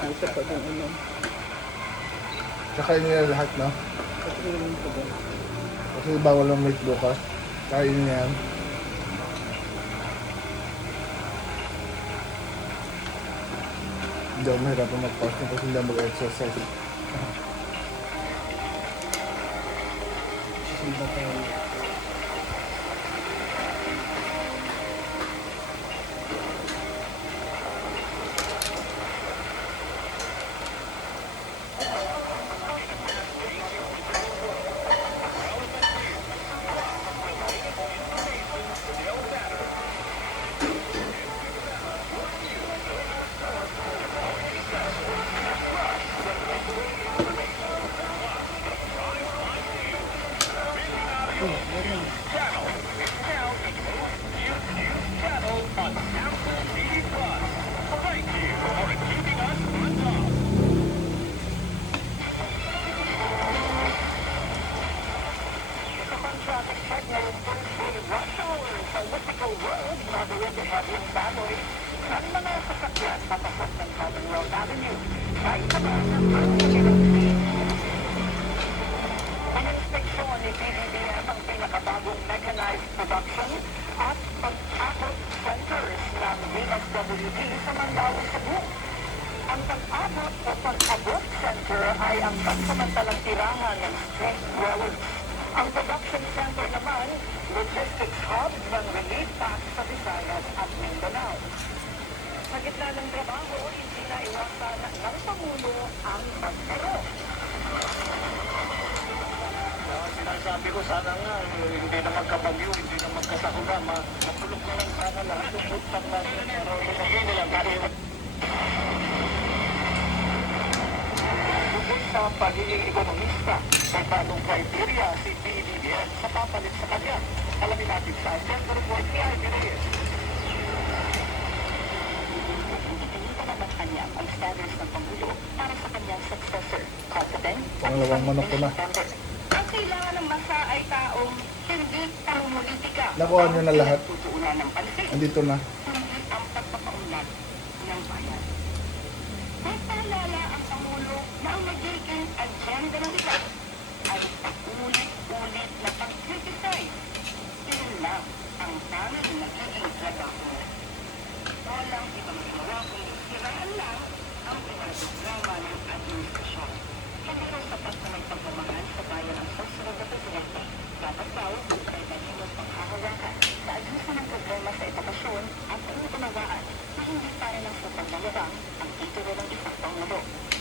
Ito pa din ano. Kakain nila lahat, no? Katrinin ko ba? Kasi bawal ang meat bukas. Kain niya yan. Hindi ako mahirapan mag-fasting kasi hindi ako mag-exercise. Simba tayo. Ang pag-abot o pag-abot center ay ang pansamantalang tirahan ng stress dwellers. Ang production center naman, logistics hub ng relief pack sa Visayas at Mindanao. Sa gitna ng trabaho, hindi na iwasan ng Pangulo ang pagtaro. Sinasabi ko sana nga, hindi na magkabagyo, hindi na magkasakuna, mapulog na lang sana lahat yung utang natin. Pero lumagay nila, kasi Bukod sa pagiging ekonomista, may bagong criteria si BBBM sa papalit sa kanya. Alamin natin sa agenda report ni Ivy Reyes. Ito naman kanya ang standards ng Pangulo para sa kanyang successor, confident at Pangalawang manok ko na. Ang kailangan ng masa ay taong hindi pamumulitika. Nakuha nyo na lahat. Tutuunan ng pansin. Andito na. Hindi ang pagpapaunlad ng bayan. Nagpaalala ang Pangulo na ang magiging agenda ng iba ay paulit-ulit na pag-criticize. Yun lang ang tanging nagiging trabaho. Walang ibang ginawa kundi siraan lang ang pinag-programa ng administrasyon. Hindi raw sapat na may pagmamahal sa bayan ng susunod na presidente. Dapat daw ay mahinong panghahawakan sa ayusin ng problema sa edukasyon at unawaan na hindi para lang sa paglalabang ang titulo ng isang Pangulo.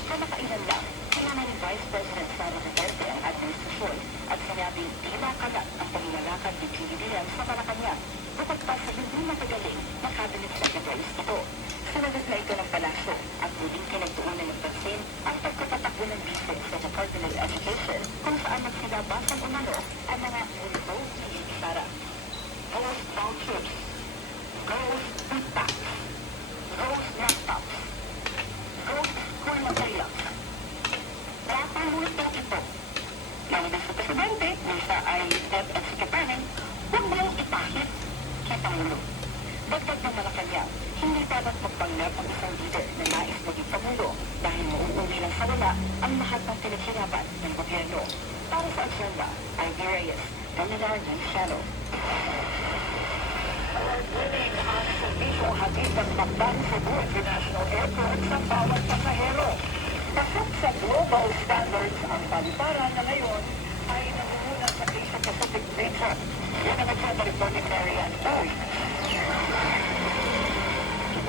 Kamakailan lang, sinama ni Vice President Sara Duterte ang administrasyon at sinabing di makagat ang paglalakad ni PBBM sa Malacanang. Bukod pa sa hindi magagaling na cabinet secretaries ito. Sinagot na ito ng palasyo at muling pinagtuunan ng pansin ang pagkatatakbo ng vice sa Department of Education kung saan nagsilabasan umano ang mga multo ni Sara. Ghost vouchers, ghost feedbacks, ghost laptops, ghost school materials. Rapang multo ito. Nangyayon sa Presidente, nung siya ay Debt and Secretary, huwag mong ipahit kay Pangulo. Dagdag ng Malacanang, hindi dapat magpanggap ang isang leader na nais maging Pangulo dahil mauuwi lang sa wala ang lahat ng pinaghirapan ng gobyerno. Para sa agenda, Ivy Reyes, Dominar News Channel. Award-winning ang serbisyong hatid ng Mactan Cebu International Airport sa bawat pasahero. Pasok sa global standards ang paliparan na ngayon ay nangungunan sa Asia-Pacific region. Yan ang agenda report ni Marian Boy.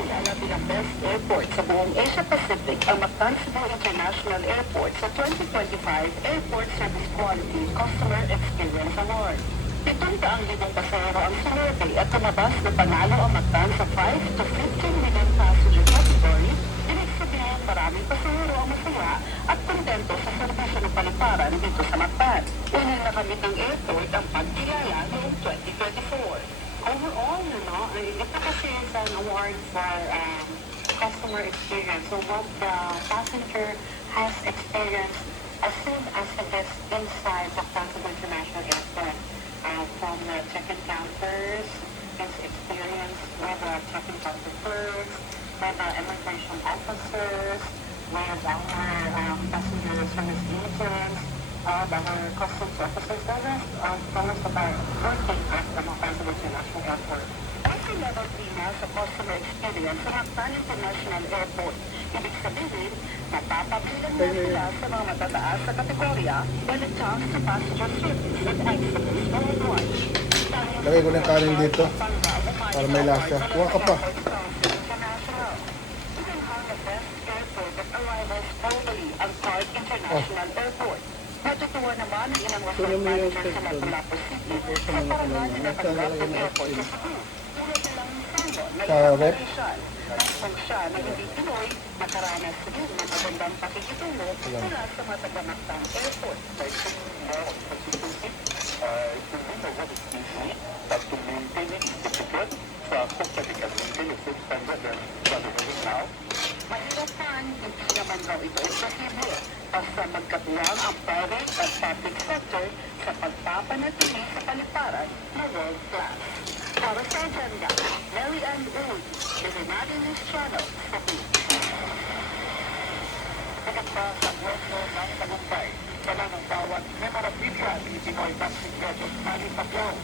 Kilala bilang best airport sa buong Asia-Pacific ang Mactan Cebu International Airport sa 2025 Airport Service Quality Customer Experience Award. 700,000 pasahero ang sumurvey at tumabas na panalo ang Mactan sa 5 to 15 million passenger category. Ibig sabihin, maraming pasahero ang masaya at kontento sa serbisyo ng paliparan dito sa Mactan. Unang nakamit ng airport ang pagkilala noong 2024. Overall, ito kasi is an award for customer experience. So what the passenger has experienced as soon as the guest inside the Mactan International Airport, from check-in counters, his experience with check-in counter clerks, with immigration officers, with our passenger service agents, our customs officers, the rest of those that are working at the Mapasa International Airport. Also level 3 na sa customer experience sa Mactan International Airport. Ibig sabihin, napapabilang na sila sa mga matataas sa kategorya when it comes to passenger service at excellence worldwide. Lagay ko na yung kanin dito para may lasa. Kuha ka pa. Ang Clark International Airport. Natutuwa naman ang ilang Kunin mo yung manager steak sa doon. Lapu-Lapu City Dito sa sa mga parangal kanina. na Nasa pag-grab nalagay ng na airport ice sa Cebu. Tulad na lang Sano na Sa isang rep? operation. Nagpag siya na hindi Pinoy, nakaranas din ng magandang pakikitulong mula sa mga taga-Mactan Airport. But to maintain it is difficult. So I hope that it can maintain the same standard that we're having now. Mahirapan, hindi naman raw ito imposible. Basta magkatuwang ang private at public sector sa pagpapanatili sa paliparan na world class. Para sa agenda, Mary Ann Uy, Leonardo News Channel, sa Sagat pa sa puesto ng tagumpay. Kala ng bawat memorabilia ni Pinoy Taxi Graduate Manny Pacquiao.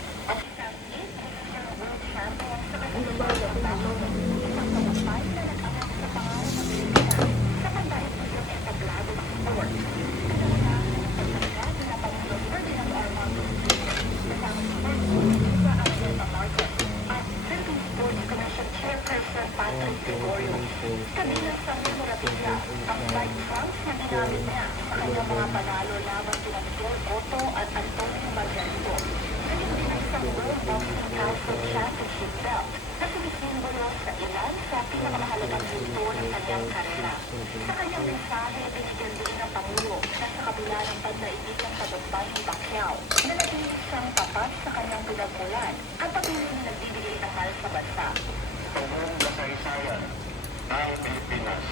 Kabilang sa memorabilia, ang flight trunks na ginamit niya sa kanyang mga panalo laban kina Miguel Cotto at Antonio Margarito. Ngayon din ang isang World Boxing Council Championship belt na sinisimbolo sa ilan sa pinakamahalagang punto ng kanyang karera. Sa kanyang mensahe, binigyan din ng Pangulo na sa kabila ng pandaigdigang tagumpay ni Pacquiao, nanatiling siyang tapat sa kanyang pinagmulan at patuloy na nagbibigay takal sa bansa. Sa buong kasaysayan ng Pilipinas,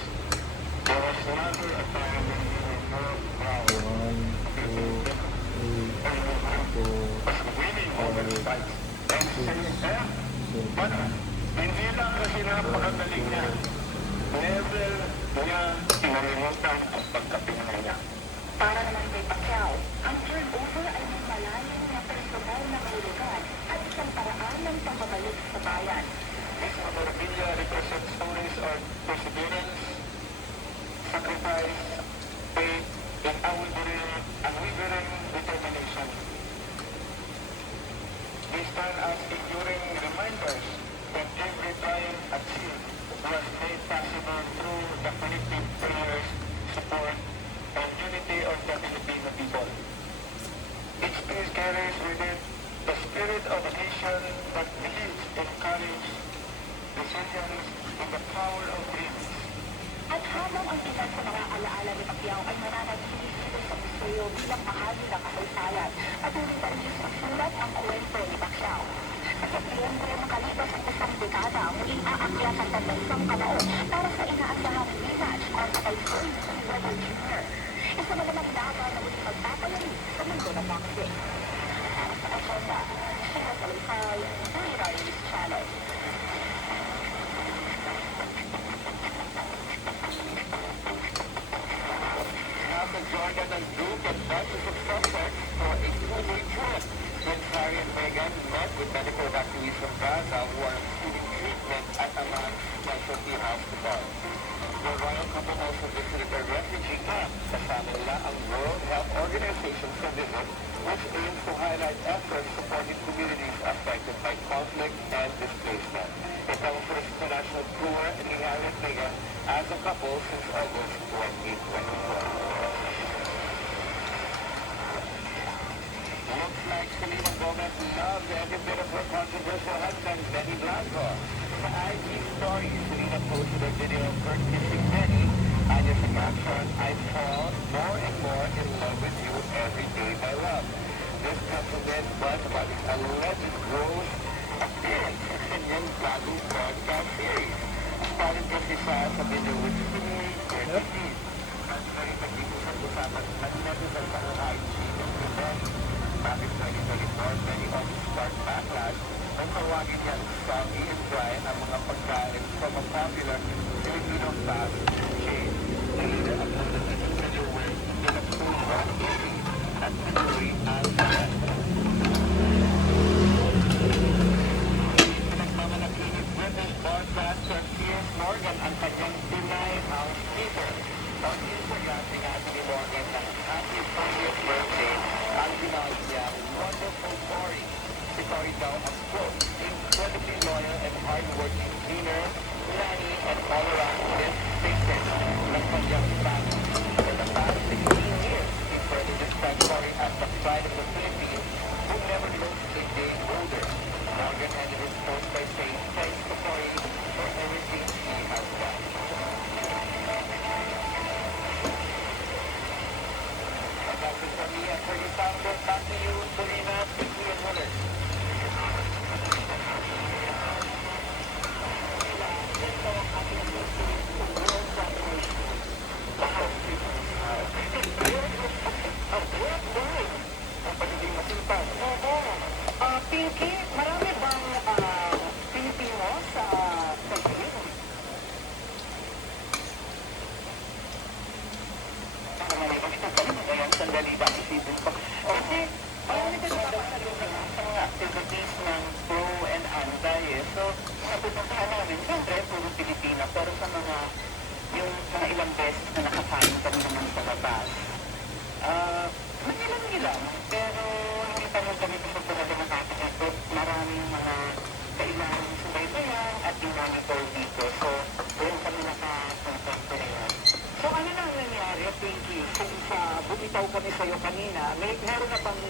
there was never a time when we were more proud of 1, 2, 3, 4, winning over the fights. And since but hindi lang kasi napakagaling niya. Never niya kinalimutan ang pagkapinay niya. Para naman kay Pacquiao, ang turnover ay may malalim na personal na kahulugan at isang paraan ng pagkabalik sa bayan. This memorabilia represents stories of perseverance, sacrifice, faith, and unwavering determination. They stand as enduring reminders that every triumph achieved was made possible through the collective prayers, support, and unity of the Filipino people. Each piece carries with it the spirit of a nation that believes in courage, resilience, and the power of dreams. At habang ang ilan sa mga alaala ni Pacquiao ay mananatili sila sa museo bilang bahagi ng kasaysayan, patuloy pa rin susulat ang kwento ni Pacquiao. Sa Setyembre makalipas ang isang dekada, muling aakyat ang pambansang kamao para sa inaasahang rematch kontra kay Floyd Mayweather Jr. Isa malamang laban na muling magpapalalim sa mundo ng boxing. Para sa agenda, Sheila Salaysay, Leonardo News Channel. After Jordan and Drew get batches of suspects for a two-day trip, Prince Harry and Meghan met with medical evacuees from Gaza who are receiving treatment at Amman Specialty Hospital. The royal couple also visited a refugee camp. Kasama nila ang World Health Organization sa visit, which aims to highlight efforts supporting communities affected by conflict and displacement. Ito ang first international tour ni Harry and Meghan as a couple since August 2024. Looks like Selena Gomez loves every bit of her controversial husband, Benny Blanco. Sa IG story, Selena posted a video of her kissing Benny, and as a caption, I fall more and more in love with you every day, my love. This comes amid buzz about his alleged gross appearance sa kanyang bagong broadcast series. Started kasi sa video with Selena Gomez. At ngayon nag-iusap-usapan at netizens sa IG ng Benny. Bakit 2024, Benny also sparked tawagin niyang soggy and dry ang mga pagkain from a popular Filipino fast food chain. Naging ang pagdating sa lower de la Cruz Rock City at Missouri as pinagmamalaki ni British broadcaster Piers Morgan ang kanyang denied housekeeper. On Instagram, sinabi ni Morgan na happy 40th birthday ang tinawag niyang wonderful Cory. Si Cory daw ang quote, incredibly loyal and hardworking cleaner, nanny, and all-around business ng kanyang family. For the past 16 years, he further described Cory as the pride of the Philippines who never looks a day older. Morgan ended his post by saying thanks to Cory for everything he has done. And that's it from me and for you, Founder. Back to you, Serena, Vicky, and Willard. Pinky, marami bang Pilipino sa Philippines? Ngayon, sandali ba isipin ko? Kasi, marami kasi nakakasalungan sa mga activities ng pro and anti eh. So, napupuntahan namin, siyempre, puro Pilipino, pero sa mga, yung mga ilang beses na nakakain kami naman sa labas, manilang-nilang, pero hindi pa rin kami gusto talaga nakakaikot. Maraming mga kailangan subaybayan at dinamito dito. So, doon kami nakakontakto na yan. So, ano nang nangyari, Pinky? Kung sa bumitaw kami sa'yo kanina, meron na bang,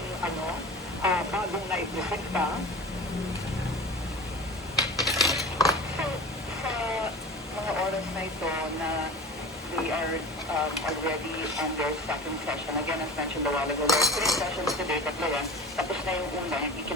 bagong na-present ka? So, sa mga oras na ito na we are already on their second session. Again, as mentioned a while ago, there are 3 sessions today, tatlo yan. Tapos na yung una,